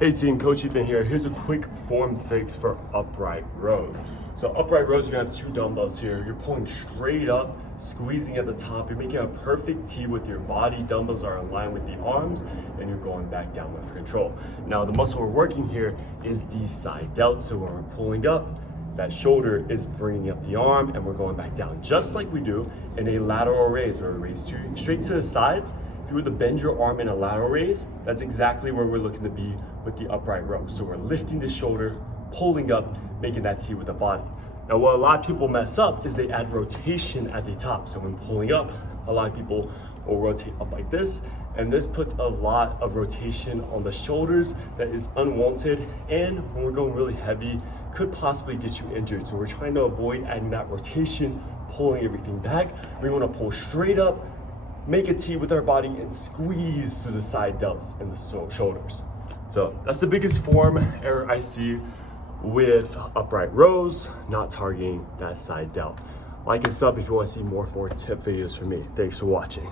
Hey team, Coach Ethan here. Here's a quick form fix for upright rows. So upright rows, you're gonna have two dumbbells here. You're pulling straight up, squeezing at the top. You're making a perfect T with your body. Dumbbells are aligned with the arms, and you're going back down with control. Now the muscle we're working here is the side delt. So when we're pulling up, that shoulder is bringing up the arm, and we're going back down, just like we do in a lateral raise, where we raise straight to the sides. If you were to bend your arm in a lateral raise, that's exactly where we're looking to be with the upright row. So we're lifting the shoulder, pulling up, making that T with the body. Now what a lot of people mess up is they add rotation at the top. So when pulling up, a lot of people will rotate up like this, and this puts a lot of rotation on the shoulders that is unwanted, and when we're going really heavy, could possibly get you injured. So we're trying to avoid adding that rotation, pulling everything back. We wanna pull straight up, make a T with our body, and squeeze through the side delts and the shoulders. So that's the biggest form error I see with upright rows, not targeting that side delt. Like and sub if you want to see more tip videos from me. Thanks for watching.